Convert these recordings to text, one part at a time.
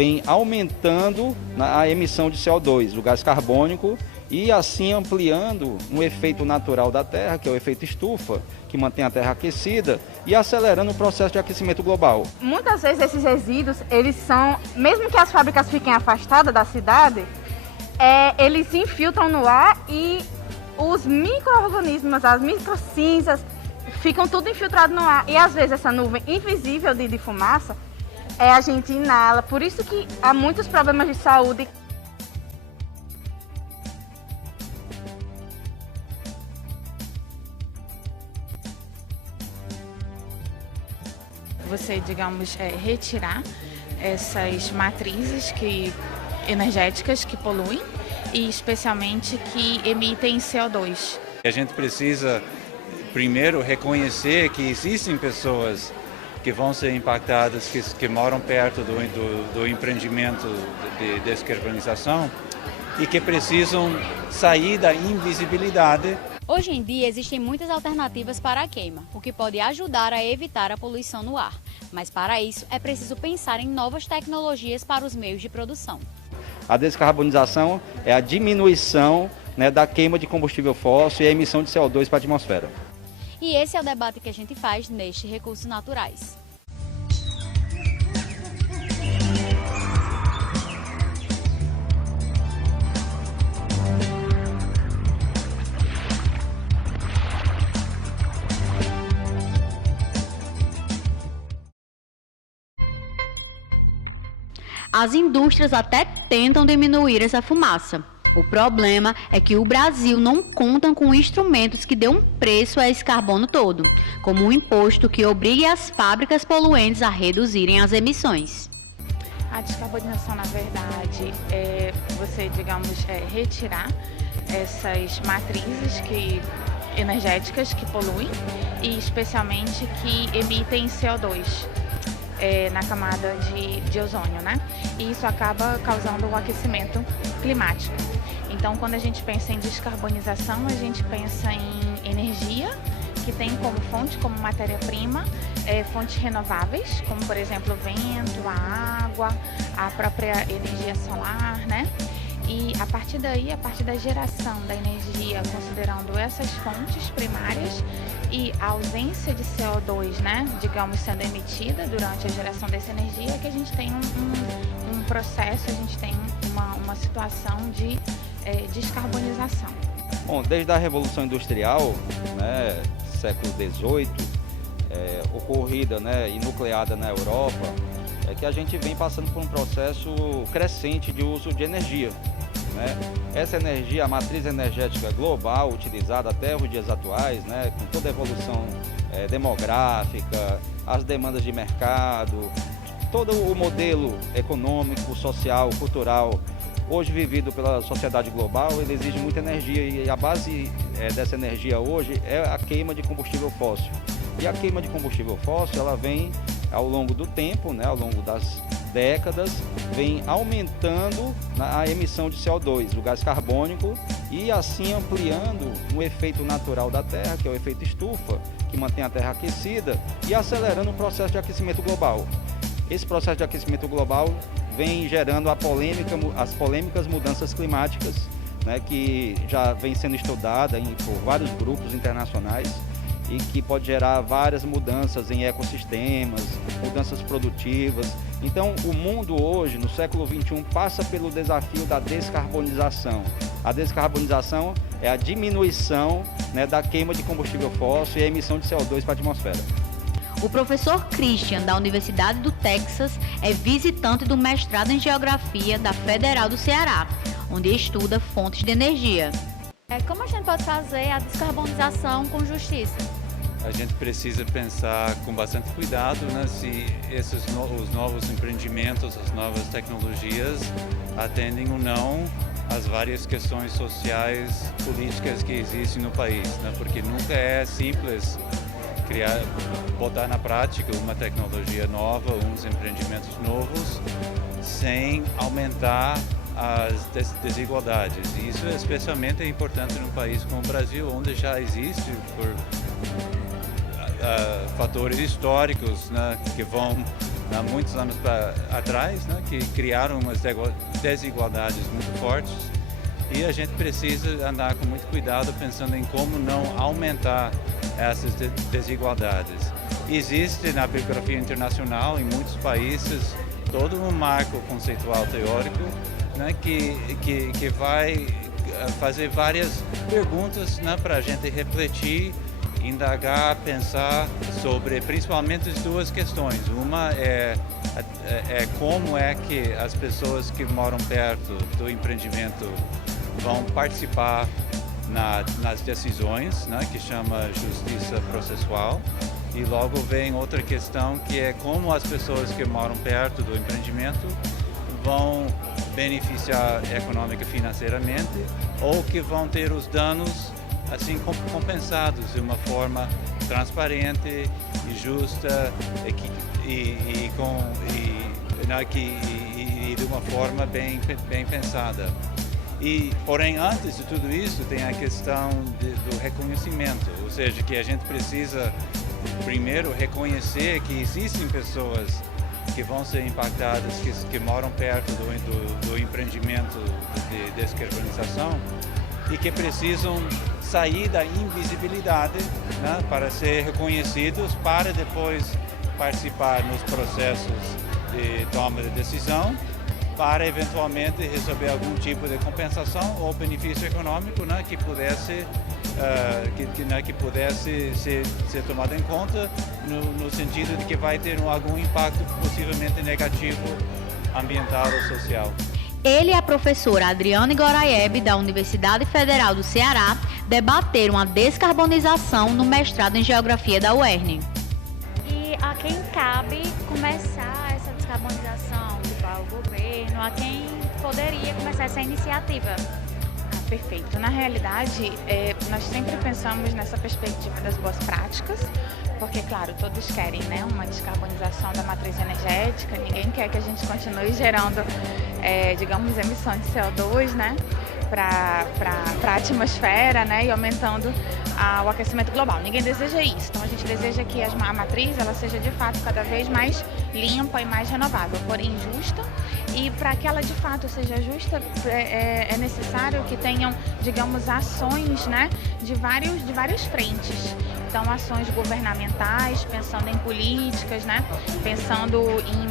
vem aumentando a emissão de CO2, o gás carbônico, e assim ampliando um efeito natural da Terra, que é o efeito estufa, que mantém a Terra aquecida, e acelerando o processo de aquecimento global. Muitas vezes esses resíduos, eles são, mesmo que as fábricas fiquem afastadas da cidade, eles se infiltram no ar e os micro-organismos, as microcinzas, ficam tudo infiltrado no ar. E às vezes essa nuvem invisível de fumaça, a gente inala. Por isso que há muitos problemas de saúde. Você, digamos, retirar essas matrizes energéticas que poluem e especialmente que emitem CO2. A gente precisa primeiro reconhecer que existem pessoas que vão ser impactadas, que moram perto do empreendimento de descarbonização e que precisam sair da invisibilidade. Hoje em dia existem muitas alternativas para a queima, o que pode ajudar a evitar a poluição no ar. Mas para isso é preciso pensar em novas tecnologias para os meios de produção. A descarbonização é a diminuição, da queima de combustível fóssil e a emissão de CO2 para a atmosfera. E esse é o debate que a gente faz neste Recursos Naturais. As indústrias até tentam diminuir essa fumaça. O problema é que o Brasil não conta com instrumentos que dê um preço a esse carbono todo, como um imposto que obrigue as fábricas poluentes a reduzirem as emissões. A descarbonização, na verdade, é você, digamos, retirar essas matrizes energéticas que poluem e especialmente que emitem CO2. Na camada de ozônio, né? E isso acaba causando o aquecimento climático. Então, quando a gente pensa em descarbonização, a gente pensa em energia, que tem como fonte, como matéria-prima, fontes renováveis, como, por exemplo, o vento, a água, a própria energia solar, né? E a partir daí, a partir da geração da energia, considerando essas fontes primárias e a ausência de CO2, né, digamos, sendo emitida durante a geração dessa energia, é que a gente tem um processo, a gente tem uma situação de descarbonização. Bom, desde a Revolução Industrial, século XVIII, ocorrida e nucleada na Europa, é que a gente vem passando por um processo crescente de uso de energia. Essa energia, a matriz energética global utilizada até os dias atuais, com toda a evolução demográfica, as demandas de mercado, todo o modelo econômico, social, cultural, hoje vivido pela sociedade global, ele exige muita energia e a base dessa energia hoje é a queima de combustível fóssil. E a queima de combustível fóssil, ela vem ao longo do tempo, ao longo das décadas, vem aumentando a emissão de CO2, o gás carbônico, e assim ampliando um efeito natural da Terra, que é o efeito estufa, que mantém a Terra aquecida, e acelerando o processo de aquecimento global. Esse processo de aquecimento global vem gerando as polêmicas mudanças climáticas, que já vem sendo estudada por vários grupos internacionais, e que pode gerar várias mudanças em ecossistemas, mudanças produtivas. Então, o mundo hoje, no século XXI, passa pelo desafio da descarbonização. A descarbonização é a diminuição da queima de combustível fóssil e a emissão de CO2 para a atmosfera. O professor Christian, da Universidade do Texas, é visitante do mestrado em Geografia da Federal do Ceará, onde estuda fontes de energia. Como a gente pode fazer a descarbonização com justiça? A gente precisa pensar com bastante cuidado se os novos empreendimentos, as novas tecnologias atendem ou não às várias questões sociais, políticas que existem no país, porque nunca é simples botar na prática uma tecnologia nova, uns empreendimentos novos, sem aumentar as desigualdades. E isso especialmente é importante num país como o Brasil, onde já existe por fatores históricos que vão há muitos anos atrás, né, que criaram umas desigualdades muito fortes, e a gente precisa andar com muito cuidado pensando em como não aumentar essas desigualdades. Existe na bibliografia internacional, em muitos países, todo um marco conceitual teórico, né, que vai fazer várias perguntas, né, para a gente refletir, indagar, pensar sobre principalmente as duas questões. Uma é como é que as pessoas que moram perto do empreendimento vão participar nas decisões, né, que chama justiça processual. E logo vem outra questão, que é como as pessoas que moram perto do empreendimento vão beneficiar econômica e financeiramente, ou que vão ter os danos assim compensados de uma forma transparente e justa e de uma forma bem pensada. Porém, antes de tudo isso, tem a questão do reconhecimento, ou seja, que a gente precisa primeiro reconhecer que existem pessoas que vão ser impactadas, que moram perto do empreendimento de descarbonização e que precisam sair da invisibilidade, né, para ser reconhecidos, para depois participar nos processos de toma de decisão, para eventualmente receber algum tipo de compensação ou benefício econômico, né, que pudesse ser tomado em conta no sentido de que vai ter algum impacto possivelmente negativo ambiental ou social. Ele e a professora Adriane Goraieb, da Universidade Federal do Ceará, debateram a descarbonização no mestrado em Geografia da UERN. E a quem cabe começar essa descarbonização, tipo ao governo, a quem poderia começar essa iniciativa? Perfeito. Na realidade, nós sempre pensamos nessa perspectiva das boas práticas, porque, claro, todos querem, né, uma descarbonização da matriz energética, ninguém quer que a gente continue gerando, digamos, emissão de CO2, né, para a atmosfera, né, e aumentando o aquecimento global. Ninguém deseja isso. Então, a gente deseja que a matriz ela seja, de fato, cada vez mais limpa e mais renovável, porém justa. E para que ela de fato seja justa, é necessário que tenham, digamos, ações, né, de várias frentes. Então, ações governamentais, pensando em políticas, né, pensando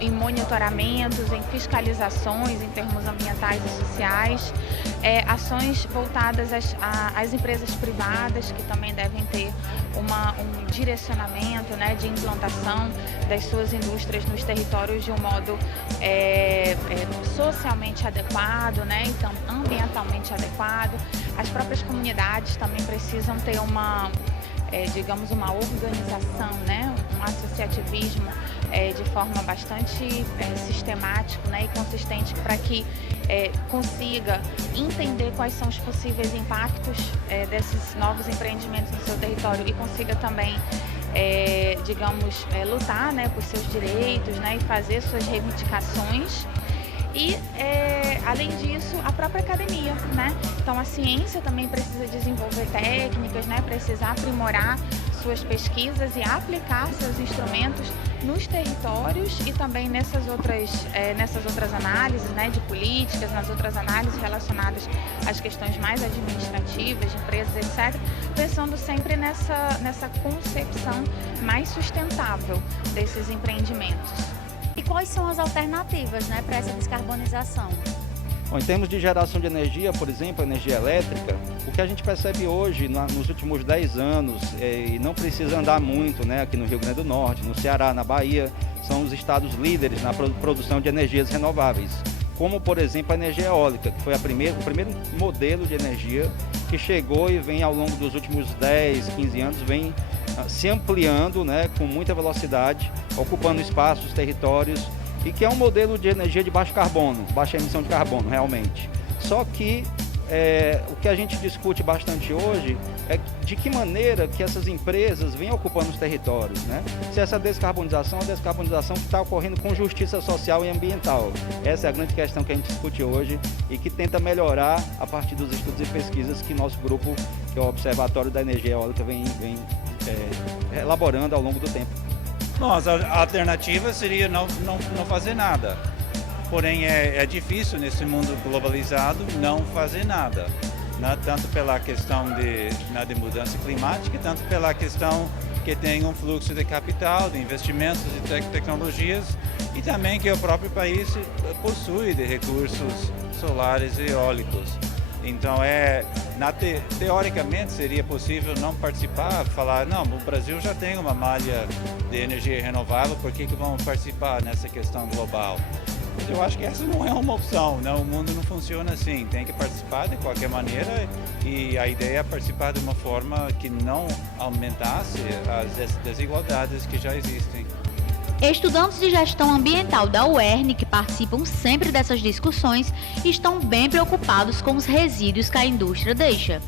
em monitoramentos, em fiscalizações em termos ambientais e sociais, ações voltadas às empresas privadas, que também devem ter um direcionamento, né, de implantação das suas indústrias nos territórios de um modo socialmente adequado, né, então ambientalmente adequado. As próprias comunidades também precisam ter digamos, uma organização, né, um associativismo de forma bastante sistemática, né, e consistente, para que consiga entender quais são os possíveis impactos desses novos empreendimentos no seu território e consiga também, digamos, lutar, né, por seus direitos, né, e fazer suas reivindicações. E, além disso, a própria academia, né? Então, a ciência também precisa desenvolver técnicas, né? Precisa aprimorar suas pesquisas e aplicar seus instrumentos nos territórios e também nessas outras análises, né, de políticas, nas outras análises relacionadas às questões mais administrativas, de empresas, etc., pensando sempre nessa concepção mais sustentável desses empreendimentos. E quais são as alternativas, né, para essa descarbonização? Bom, em termos de geração de energia, por exemplo, energia elétrica, o que a gente percebe hoje, nos últimos 10 anos, e não precisa andar muito, né, aqui no Rio Grande do Norte, no Ceará, na Bahia, são os estados líderes na produção de energias renováveis, como, por exemplo, a energia eólica, que foi o primeiro modelo de energia que chegou e vem, ao longo dos últimos 10, 15 anos, vem se ampliando, né, com muita velocidade, ocupando espaços, territórios, e que é um modelo de energia de baixo carbono, baixa emissão de carbono, realmente. Só que o que a gente discute bastante hoje é de que maneira que essas empresas vêm ocupando os territórios, né? Se essa descarbonização é uma descarbonização que está ocorrendo com justiça social e ambiental. Essa é a grande questão que a gente discute hoje e que tenta melhorar a partir dos estudos e pesquisas que nosso grupo, que é o Observatório da Energia Eólica, vem elaborando ao longo do tempo. Bom, as alternativas seria não fazer nada. Porém, é difícil nesse mundo globalizado não fazer nada. Né? Tanto pela questão de mudança climática, tanto pela questão que tem um fluxo de capital, de investimentos, de tecnologias, e também que o próprio país possui de recursos solares e eólicos. Então, teoricamente, seria possível não participar, falar, não, o Brasil já tem uma malha de energia renovável, por que vamos participar nessa questão global? Mas eu acho que essa não é uma opção, né? O mundo não funciona assim, tem que participar de qualquer maneira, e a ideia é participar de uma forma que não aumentasse as desigualdades que já existem. Estudantes de gestão ambiental da UERN, que participam sempre dessas discussões, estão bem preocupados com os resíduos que a indústria deixa.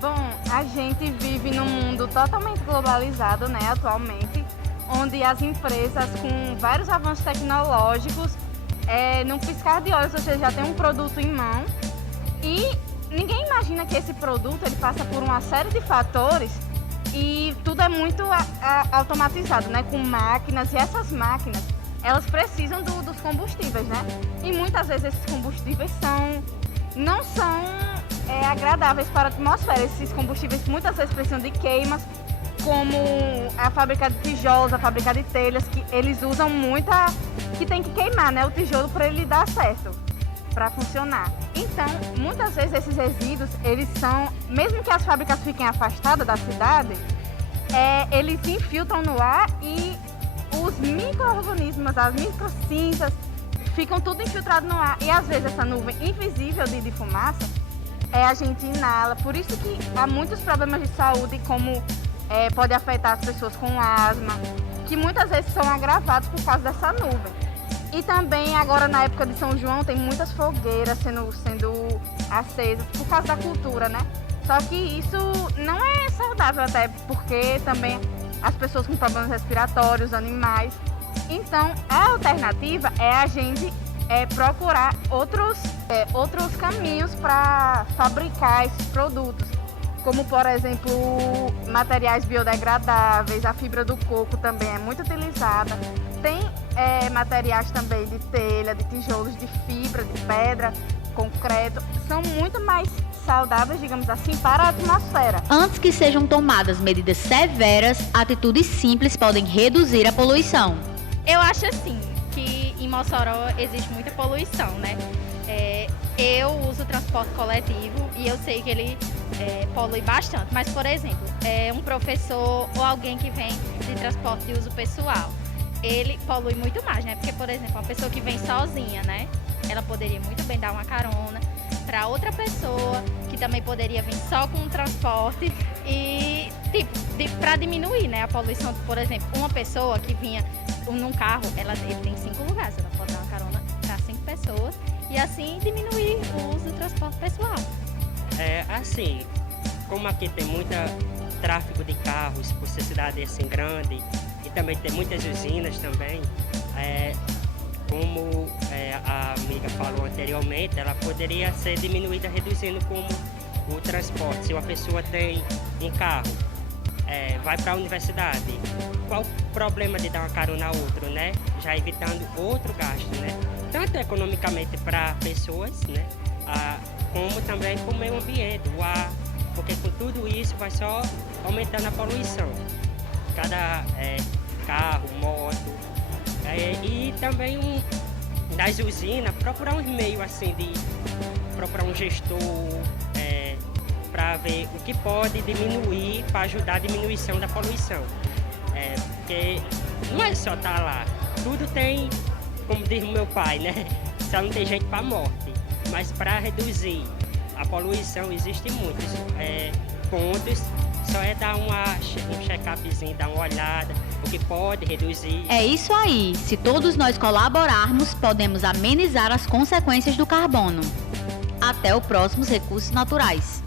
Bom, a gente vive num mundo totalmente globalizado, né, atualmente, onde as empresas com vários avanços tecnológicos, num piscar de olhos você já tem um produto em mão e ninguém imagina que esse produto ele passa por uma série de fatores e tudo é muito automatizado, né, com máquinas, e essas máquinas elas precisam dos combustíveis, né, e muitas vezes esses combustíveis não são agradáveis para a atmosfera. Esses combustíveis muitas vezes precisam de queimas, como a fábrica de tijolos, a fábrica de telhas, que eles usam que tem que queimar, né, o tijolo para ele dar certo, para funcionar. Então, muitas vezes esses resíduos, eles são, mesmo que as fábricas fiquem afastadas da cidade, eles se infiltram no ar e os micro-organismos, as microcinzas, ficam tudo infiltrado no ar. E às vezes essa nuvem invisível de fumaça, a gente inala. Por isso que há muitos problemas de saúde, como pode afetar as pessoas com asma, que muitas vezes são agravados por causa dessa nuvem. E também agora na época de São João tem muitas fogueiras sendo acesas por causa da cultura, né? Só que isso não é saudável, até porque também as pessoas com problemas respiratórios, animais. Então a alternativa é a gente procurar outros caminhos para fabricar esses produtos, como por exemplo materiais biodegradáveis. A fibra do coco também é muito utilizada. Tem materiais também de telha, de tijolos, de fibra, de pedra, concreto, são muito mais saudáveis, digamos assim, para a atmosfera. Antes que sejam tomadas medidas severas, atitudes simples podem reduzir a poluição. Eu acho assim que em Mossoró existe muita poluição, né? Eu uso transporte coletivo e eu sei que ele polui bastante. Mas, por exemplo, um professor ou alguém que vem de transporte de uso pessoal, ele polui muito mais, né? Porque, por exemplo, uma pessoa que vem sozinha, né? Ela poderia muito bem dar uma carona para outra pessoa que também poderia vir só com o transporte e, para diminuir, né, a poluição. Por exemplo, uma pessoa que vinha num carro, ele tem 5 lugares, ela pode dar uma carona para 5 pessoas e assim diminuir o uso do transporte pessoal. Assim, como aqui tem muito tráfego de carros, por ser cidade assim grande, e também tem muitas usinas também, como a amiga falou anteriormente, ela poderia ser diminuída reduzindo como o transporte. Se uma pessoa tem um carro, vai para a universidade, qual o problema de dar uma carona a outro, né? Já evitando outro gasto, né? Tanto economicamente para pessoas, né? Como também para o meio ambiente, o ar, porque com tudo isso vai só aumentando a poluição. Cada carro, moto, e também das usinas, procurar uns meios assim de procurar um gestor para ver o que pode diminuir, para ajudar a diminuição da poluição. Porque não é só estar lá, tudo tem, como diz o meu pai, né? Só não tem jeito para a morte, mas para reduzir a poluição existem muitos pontos. Só dar um check-upzinho, dar uma olhada, o que pode reduzir. É isso aí. Se todos nós colaborarmos, podemos amenizar as consequências do carbono. Até o próximo Recursos Naturais.